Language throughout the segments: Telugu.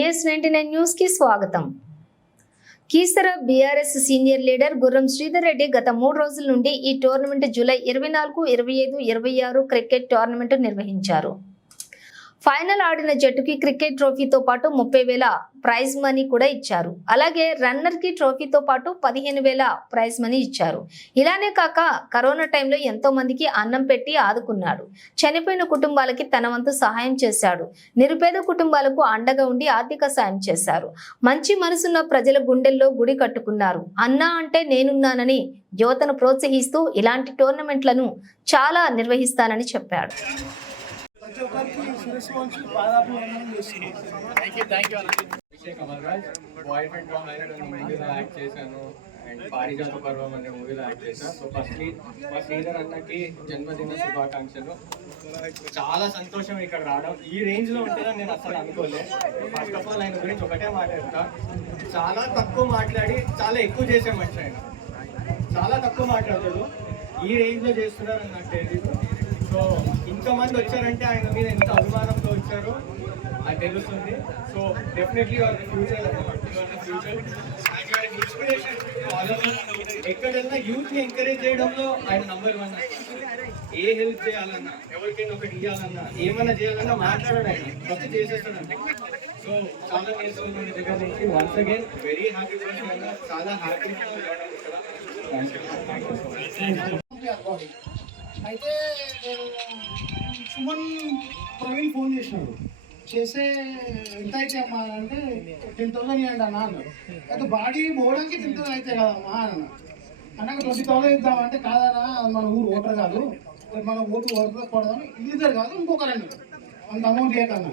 BS99 న్యూస్ కి స్వాగతం. కీసర బీఆర్ఎస్ సీనియర్ లీడర్ గుర్రం శ్రీధర్ రెడ్డి గత 3 రోజుల నుండి ఈ టోర్నమెంట్ జూలై 24, 25, 26 క్రికెట్ టోర్నమెంట్ నిర్వహించారు. ఫైనల్ ఆడిన జట్టుకి క్రికెట్ ట్రోఫీతో పాటు 30,000 ప్రైజ్ మనీ కూడా ఇచ్చారు. అలాగే రన్నర్ కి ట్రోఫీతో పాటు 15,000 ప్రైజ్ మనీ ఇచ్చారు. ఇలానే కాక కరోనా టైంలో ఎంతో మందికి అన్నం పెట్టి ఆదుకున్నాడు. చనిపోయిన కుటుంబాలకి తన వంతు సహాయం చేశాడు. నిరుపేద కుటుంబాలకు అండగా ఉండి ఆర్థిక సాయం చేశారు. మంచి మనసున్న ప్రజల గుండెల్లో గుడి కట్టుకున్నారు. అన్నా అంటే నేనున్నానని యువతను ప్రోత్సహిస్తూ ఇలాంటి టోర్నమెంట్లను చాలా నిర్వహిస్తానని చెప్పాడు. పారిజాత పర్వం అనే మూవీలో యాక్ట్ చేశాను. సో మా శ్రీధర్ అన్నకి జన్మదిన శుభాకాంక్షలు. చాలా సంతోషం ఇక్కడ రావడం. ఈ రేంజ్ లో ఉంటుందని నేను అసలు అనుకోలేదు. ఫస్ట్ ఆఫ్ ఆల్ ఆయన గురించి ఒకటే మాట్లాడతా, చాలా తక్కువ మాట్లాడి చాలా ఎక్కువ చేసే మనిషి ఆయన. చాలా తక్కువ మాట్లాడతాడు. ఈ రేంజ్ లో చేస్తున్నారని నాకు తెలియదు. సో ఇంతమంది వచ్చారంటే ఆయన మీద ఎంత అభిమానంతో వచ్చారో అది తెలుస్తుంది. So definitely future inspiration. ఎక్కడన్నా యూత్ ని ఎంకరేజ్ చేయడంలో ఆయన నంబర్ 1. ఏ హెల్ప్ చేయాలన్నా, ఎవరికైనా ఒకటి ఇవ్వాలన్నా, ఏమైనా చేయాలన్నా మాట్లాడాడు ఆయన, ఫస్ట్ చేసేస్తాడండి. సో చాలా నేర్చుకున్న దగ్గర నుంచి once again very happy person అయినా చాలా హ్యాపీగా అయితే సుమన్ ప్రవీణ్ ఫోన్ చేసినాడు. చేస్తే ఎంత అయితే అమ్మా అంటే 10,000 ఇవ్వండి అన్న అన్నాడు. అయితే బాడీ పోవడానికి 10,000 అయితే కదమ్మా అన్న. అన్నాక 20,000 ఇద్దామంటే కాదన్నా, అది మన ఊరు ఓటర్ కాదు, మన ఓటు ఓటుకోవడం ఇద్దరు కాదు ఇంకొకరండి, అంత అమౌంట్ ఇవ్వకన్నా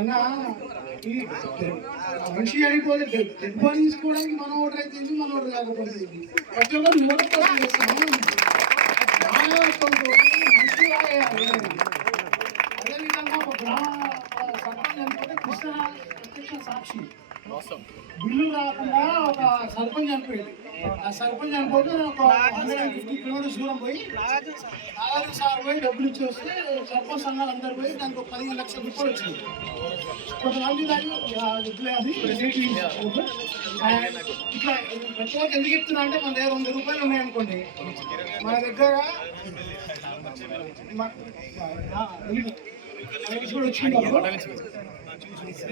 అన్న. ఈ మనిషి అయిపోతే డెడ్ బాడీ తీసుకోవడానికి మన ఓటర్ అయితే మన ఓటర్ కాకపోతే ప్రతి ఒక్కరు ఓటర్ కోసం చేస్తాము. అదేవిధంగా ఒక గ్రామ సర్పంచ్ అనుకుంటే కృష్ణ ప్రత్యక్ష సాక్షి. బిల్లు రాకుండా ఒక సర్పంచ్ చనిపోయింది. ఆ సర్పంచ్ చనిపోతే ఒక 150 కిలోమీటర్స్ దూరం పోయి నాగార్జున సార్ పోయి డబ్బులు ఇచ్చి వస్తే సర్పంచ్ సంఘాలు అందరు పోయి దానికి ఒక 15 లక్షల రూపాయలు వచ్చింది. కొంతమంది దాన్ని ఇట్లా ప్రతి ఒక్కరు ఎందుకు చెప్తున్నా అంటే మన దగ్గర 100 రూపాయలు ఉన్నాయనుకోండి, మన దగ్గర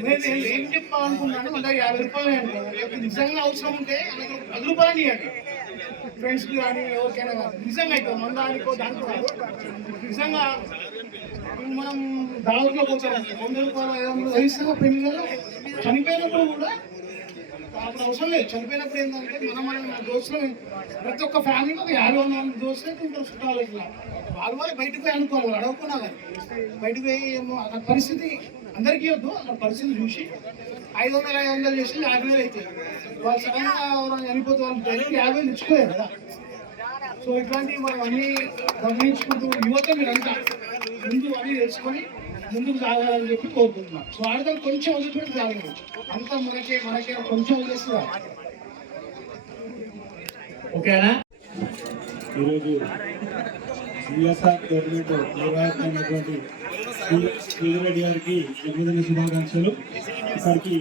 నేను ఏం చెప్పాలనుకున్నాను, మన దగ్గర 50 రూపాయలు అనుకోండి. నిజంగా అవసరం ఉంటే 10 రూపాయలు ఇవ్వండి, ఫ్రెండ్స్కి కానీ ఎవరికైనా కానీ. నిజంగా అయితే మన దానికో దానికి కాదు, నిజంగా మనం దాదాపులో పోతాం 100 రూపాయలు 500 వహిస్తాం. పెళ్ళిలో చనిపోయినప్పుడు కూడా అప్పుడు అవసరం లేదు. చనిపోయినప్పుడు ఏంటంటే మన దోస్తులు ప్రతి ఒక్క ఫ్యామిలీకి ఒక 50-100 దోస్తులు ఉంటారు చుట్టాలు. ఇట్లా వాళ్ళు బయటకు పోయి అనుకోవాలి, వాళ్ళు అడగకున్నా కానీ బయటకు పోయి ఏమో అక్కడ పరిస్థితి అందరికీ వద్దు, అక్కడ పరిస్థితి చూసి 500 చేసి 50,000 అవుతాయి. వాళ్ళు సడన్గా ఎవరైనా చనిపోతే వాళ్ళు డైరెక్ట్ 50,000 ఇచ్చుకోలేదు కదా. సో ఇట్లాంటివి మనం అన్నీ గమనించుకుంటూ యువత మీరంతా ముందు అన్నీ తెలుసుకొని ముందుకు సాగాలని చెప్పి కోరుకుంటున్నాం. సో ఆడదాం కొంచెం వదిలిపెట్టి సాగదు, అంతా మనకే కొంచెం వదిలేస్తుందా. ఓకేనా? ఈరోజు సిఎస్ఆర్ గవర్నమెంట్ నిర్వాహకులైనటువంటి శ్రీధర్ రెడ్డి గారికి జన్మదిన శుభాకాంక్షలు. ఇక్కడికి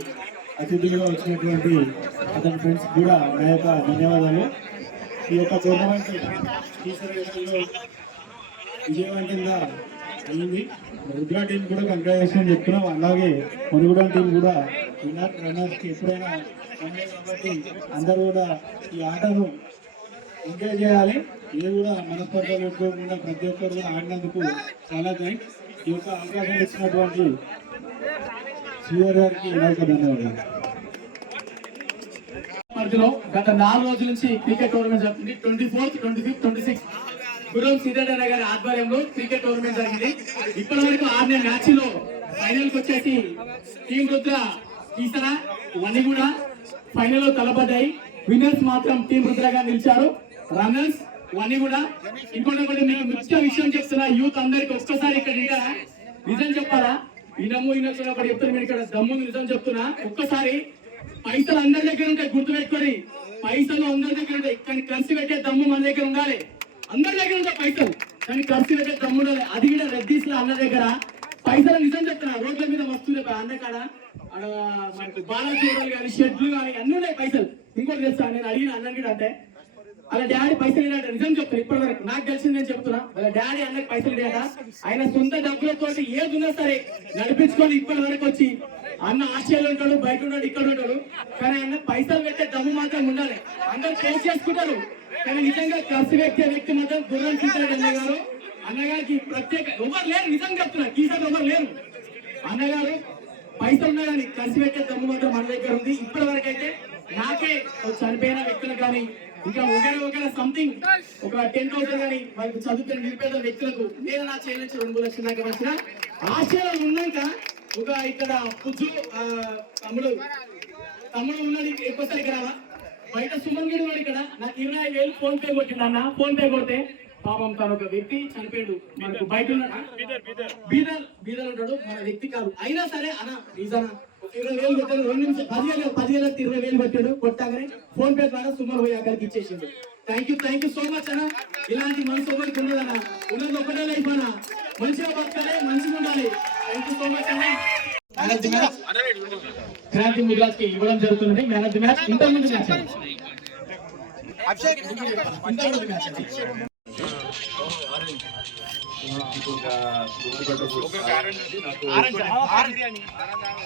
అతిథులుగా వచ్చినటువంటి అతని ఫ్రెండ్స్ కూడా నా యొక్క ధన్యవాదాలు. ఈ యొక్క టోర్నమెంట్ శ్రీశైలంలో విజయవంతంగా అయింది. రుద్రా టీం కూడా కంగ్రాచులేషన్ చెప్తున్నాం. అలాగే మునుగోడ టీం కూడా రన్నర్స్కి ఎప్పుడైనా ఉన్నాయి కాబట్టి అందరూ కూడా ఈ ఆటను ఎంజాయ్ చేయాలి. ఇది కూడా మనస్పర్ధలు పెట్టుకోకుండా ప్రతి ఒక్కరు కూడా ఆడినందుకు చాలా థ్యాంక్స్. ఈ యొక్క అవకాశం ఇచ్చినటువంటి శ్రీధర్ గారికి ధన్యవాదాలు. మధ్యలో గత 4 రోజుల నుంచి క్రికెట్ టోర్నమెంట్ జరుగుతుంది. 24th, 25th, 26th గుర్రం శ్రీధర్ రెడ్డి గారి ఆధ్వర్యంలో క్రికెట్ టోర్నమెంట్ జరిగింది. ఇప్పటి వరకు 6 మ్యాచ్ లో ఫైనల్ కి వచ్చేసి టీం రుద్ర కీసర వన్నీ కూడా ఫైనల్ లో తలపడ్డాయి. విన్నర్స్ మాత్రం టీం రుద్ర గారు నిలిచారు. రన్నర్స్ వన్నీ కూడా. ఇంకోటి మీకు ముఖ్య విషయం చెప్తున్నా, యూత్ అందరికి ఒక్కసారి ఇక్కడ నిజం చెప్పాలా, ఇనొచ్చినప్పుడు చెప్తాను. మీరు ఇక్కడ దమ్ముంది నిజం చెప్తున్నా. ఒక్కసారి పైసలు అందరి దగ్గర ఉంటాయి, గుర్తు పెట్టుకొని. పైసలు అందరి దగ్గర ఉంటాయి, కానీ ఖర్చు పెట్టే దమ్ము మన దగ్గర ఉండాలి. అందరి దగ్గర ఉంటాయి పైసలు, కానీ ఖర్చు పెట్టే దమ్ము ఉండాలి. అది కూడా రెడ్డిస్లో అన్న దగ్గర పైసలు నిజం చెప్తున్నా, రోడ్ల మీద వస్తుంది అన్న కాడ ఆడ మనకు బాగా చూడాలి కానీ షెడ్లు కానీ అన్ని ఉన్నాయి పైసలు. ఇంకోటి తెలుసా, నేను అడిగిన అన్నకి అంటే అలా డాడీ పైసలు ఇవ్వట నిజం చెప్తాను. ఇప్పటి వరకు నాకు తెలిసింది నేను చెప్తున్నా, వాళ్ళ డాడీ అన్నకి పైసలు ఇవ్వట. ఆయన సొంత డబ్బులతో ఏది ఉన్నా సరే నడిపించుకొని ఇప్పటి వరకు వచ్చి అన్న ఆస్ట్రేలియా ఉంటాడు, బయట ఉంటాడు, ఇక్కడ ఉంటాడు. కానీ అన్న పైసలు పెట్టే దమ్ము మాత్రం ఉండాలి. అందరు కేసు చేసుకుంటారు కానీ నిజంగా ఖర్చు పెట్టే వ్యక్తి మాత్రం గుర్రం సీతారెడ్డి అన్న గారు. అన్నగారికి ప్రత్యేక ఎవరు లేరు, నిజంగా చెప్తున్నా, ఈసారి ఎవరు లేరు. అన్నగారు పైసలు ఉన్నాయని ఖర్చు పెట్టే దమ్ము మాత్రం మన దగ్గర ఉంది. ఇప్పటి వరకు అయితే నాకే చనిపోయిన వ్యక్తులు కానీ ఇంకా ఒకవేళ సంథింగ్ ఒక 10,000 కానీ వాళ్ళకి చదువుతున్న నిరుపేద వ్యక్తులకు నేను నా చేయ నుంచి 2 లక్షల దాకా వచ్చిన ఆశయాలు ఉన్నాక ఒక ఇక్కడ పుచ్చు తమ్ముడు ఉన్నది ఎక్కువసారి ఇక్కడ బయట సుమన్ గడి వాడు ఇక్కడ నాకు 25,000 ఫోన్ పే కొట్టిండు అన్న. ఫోన్ పే కొడితే పాపం తను ఒక వ్యక్తి చనిపోయాడు, మనకు బయట బీదర్ ఉంటాడు, మన వ్యక్తి కాదు. అయినా సరే అన్న నిజానా 20,000 కొట్టాడు, 2 నిమిషాలు 10,000 20,000 కొట్టాడు. కొట్టాగానే ఫోన్ పే ద్వారా సుమన్ పోయి అక్కడికి ఇచ్చేసిండు. థ్యాంక్ యూ సో మచ్ అన్న. ఇలాంటి మనసు ఒకరికి ఉండదన్న, ఉన్నది ఒకటే లైఫ్ అన్న. మంచిగా బతకాలి, మంచిగా ఉండాలి. థ్యాంక్ యూ సో మచ్ అన్న. క్రాంతి ముద్రాజ్ కి ఇవ్వడం జరుగుతుంది. మ్యాన్ ఆఫ్ ది మ్యాచ్ ఇంతకుముందు మ్యాచ్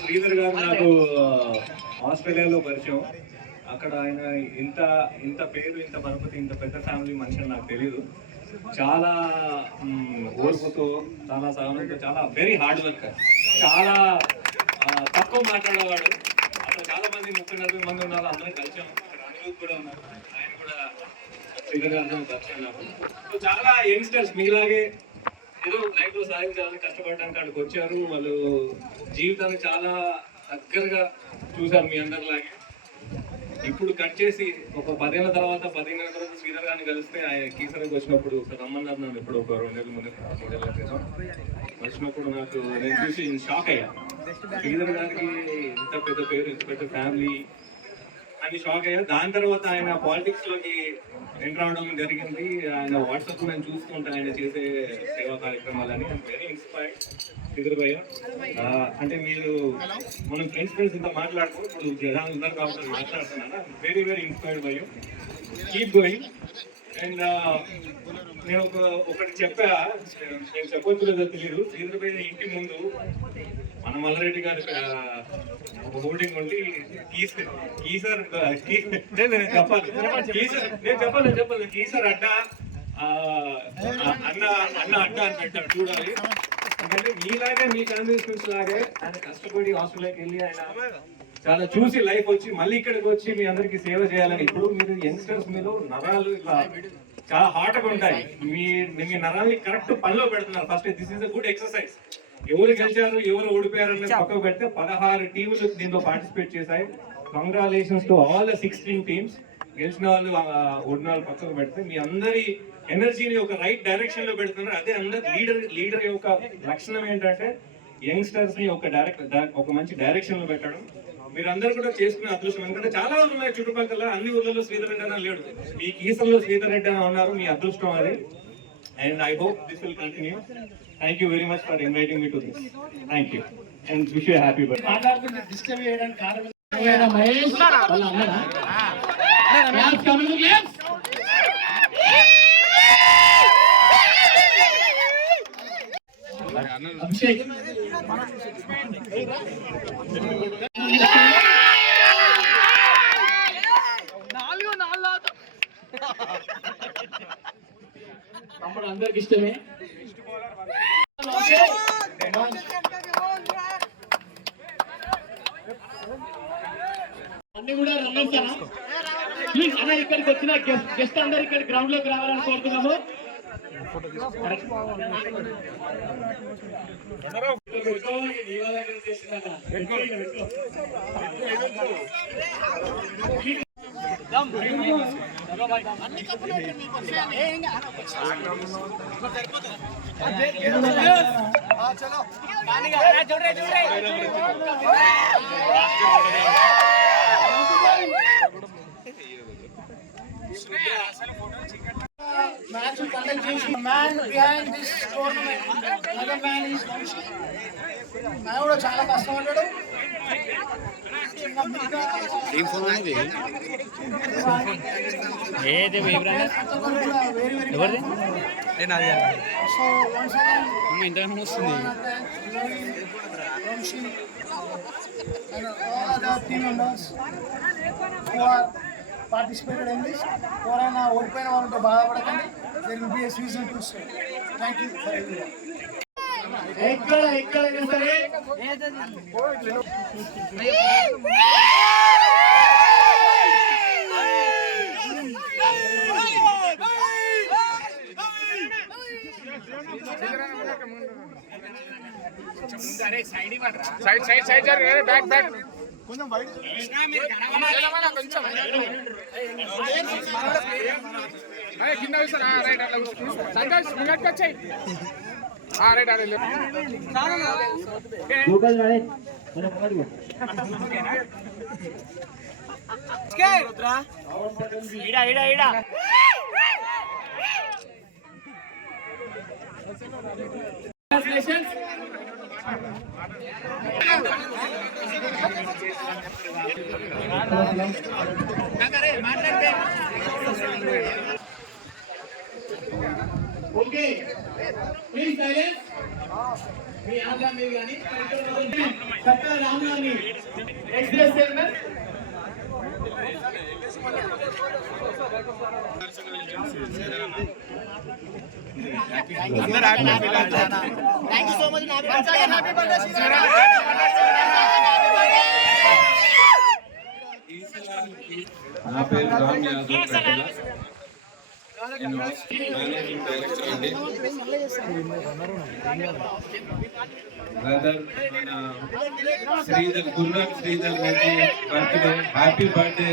శ్రీధర్ గారు నాకు ఆస్ట్రేలియాలో పరిచయం. అక్కడ ఆయన ఇంత పేరు, ఇంత పరపతి, ఇంత పెద్ద ఫ్యామిలీ మనిషి అని నాకు తెలియదు. చాలా ఓర్పుతో, చాలా సహనంతో, చాలా వెరీ హార్డ్ వర్క్, చాలా తక్కువ మాట్లాడేవాడు. అక్కడ చాలా మంది 30-40 మంది ఉన్నారు, అందరం కలిసాం. అక్కడ అనిరుద్ కూడా ఉన్నారు, ఆయన కూడా శ్రీధర్ గారితో పరిచయం నాకు. సో చాలా యంగ్స్టర్స్ మీలాగే ఏదో లైఫ్ లో సాధించాలని కష్టపడడానికి అక్కడికి వచ్చారు. వాళ్ళు జీవితాన్ని చాలా దగ్గరగా చూశారు మీ అందరిలాగే. ఇప్పుడు కట్ చేసి ఒక 10 ఏళ్ళ తర్వాత శ్రీధర్ గారిని కలిస్తే ఆయన కీసరకు వచ్చినప్పుడు రమ్మన్నారు నన్ను. ఇప్పుడు ఒక 2 నెలల ముందు 3 ఏళ్ళ క్రితం వచ్చినప్పుడు నేను చూసి షాక్ అయ్యా. శ్రీధర్ గారికి ఇంత పెద్ద పేరు, ఇంత పెద్ద ఫ్యామిలీ అని షాక్ అయ్యా. దాని తర్వాత ఆయన పాలిటిక్స్ లోకి ఎంటర్ అవడం జరిగింది. ఆయన వాట్సాప్ నేను చూస్తుంటే ఆయన చేసే సేవా కార్యక్రమాలని వెరీ ఇన్స్పైర్డ్ శ్రీధర్ భయ్య. అంటే మనం ఫ్రెండ్స్ ఇంత మాట్లాడుకో, ఇప్పుడు జనాలు ఉన్నారు కాబట్టి మాట్లాడుతున్నాను. వెరీ ఇన్స్పైర్డ్ భయ్య, కీప్ గోయింగ్. అండ్ నేను ఒకటి నేను చెప్పొచ్చు లేదో తెలియదు. శ్రీధర్ భయ్య ఇంటి ముందు మన మల్లారెడ్డి గారి ఒక హోర్డింగ్ ఉండి కీసర్ చెప్పాలి కీసర్ అడ్డ అన్న అడ్డ అని పెట్టారు. చూడాలి. ఎందుకంటే మీలాగే మీ కన్వీన్స్మెంట్స్ లాగే ఆయన కష్టపడి ఆస్ట్రేలియాకి వెళ్ళి ఆయన చాలా చూసి లైఫ్ వచ్చి మళ్ళీ ఇక్కడికి వచ్చి మీ అందరికి సేవ చేయాలని. ఇప్పుడు మీరు యంగ్స్టర్స్, మీరు నరాలు ఇట్లా చాలా హార్ట్గా ఉంటాయి. మీ నరాల్ని కరెక్ట్ పనిలో పెడుతున్నారు. First this is a good exercise. ఎవరు గెలిచారు, ఎవరు ఓడిపోయారు అనేది పక్కకు పెడితే 16 టీములు దీంట్లో పార్టిసిపేట్ చేశాయి. Congratulations to all the 16 teams. గెలిచిన వాళ్ళు, ఓడిన వాళ్ళు పక్కకు పెడితే మీ అందరి ఎనర్జీని ఒక రైట్ డైరెక్షన్ లో పెడుతున్నారు. అదే అందరు లీడర్ యొక్క లక్షణం ఏంటంటే యంగ్స్టర్స్ ని ఒక మంచి డైరెక్షన్ లో పెట్టడం. మీరందరూ కూడా చేసుకునే అదృష్టం. ఎందుకంటే చాలా ఊళ్ళు ఉన్నాయి చుట్టుపక్కల, అన్ని ఊర్లలో శ్రీధర్ రెడ్డి అన్న లేడు. మీ కీసంలో శ్రీధర్ రెడ్డి అన్న ఉన్నారు, మీ అదృష్టం అది. And I hope this will continue. Thank you very much for inviting me to this. Thank you. And wish you a happy birthday. మాట్లాడుతుంటే డిస్టర్బ్ చేయడానికి కారణం మహేష్ వాళ్ళ అన్నడా? Claps coming to claps. Abhishek తమ్ముడు అందరికి ఇష్టమే. అన్ని కూడా రమ్మేస్తారా ప్లీజ్ అన్న. ఇక్కడికి వచ్చిన గెస్ట్ అందరు ఇక్కడ గ్రౌండ్ లోకి రావాలని కోరుతున్నాము. మ్యాచ్ కండక్ట్ చేసి man behind this tournament other man is Vamshi. ఆయన కూడా చాలా కష్టపడ్డాడు. So once again Vamshi and all other team members who are participated in this. ఎవరైనా ఓడిపోయిన వాళ్ళతో బాధపడకండి. There will be a season 2 soon. Thank you for everyone. ఎక్కడైనా సరే సైడ్ బ్యాక్ కొంచెం బయట కొంచెం కింద రైట్ అట్లా సంతోష్ ముంగట్కి వచ్చాయి రైట్ అదే ఓకే ప్లీజ్ సైలెన్స్. మీ ఆంధ్ర మీరు కానీ చక్కగా రామనాథ్ని ఎక్స్ప్రెస్ చైర్మన్ నా పేరు రామ్ యాదవ్, నేను మేనేజింగ్ డైరెక్టర్ అండి. బ్రదర్ మన శ్రీధర్ గుర్రం Sridhar Reddy birthday, happy birthday.